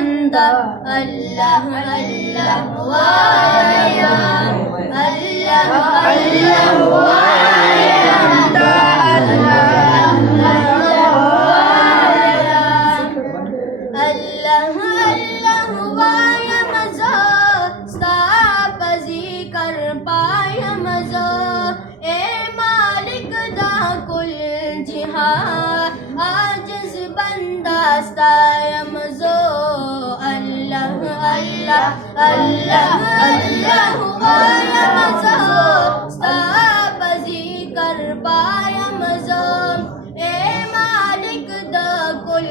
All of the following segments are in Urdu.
بندہ اللہ اللہ وایا اللہ اللہ وایا بندہ اللہ اللہ وایا اللہ اللہ وایا مزہ ستاپ ذکر پایا مزہ اے مالک دا کل جہان عاجز بندہ ستایا مزہ اللہ اللہ اللہ اللہ وایا مزہ ستاپ ذکر پایا مزہ اے مالک دا کل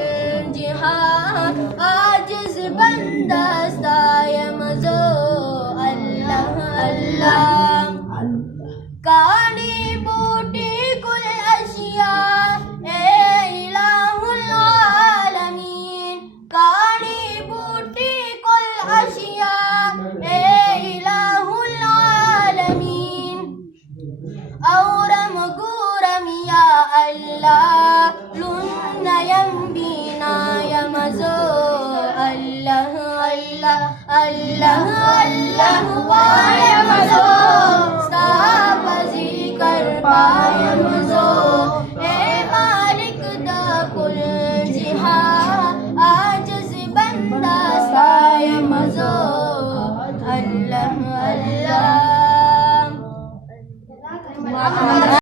جہان عاجز بندہ ستایا مزہ اللہ اللہ کالی بوٹی کل اشیاء اے الہ العالمین کالی بوٹی کل اشیاء اے الہ العالمین اورم گورم یا اللہ لنیم بینا یمزو اللہ اللہ اللہ اللہ وایا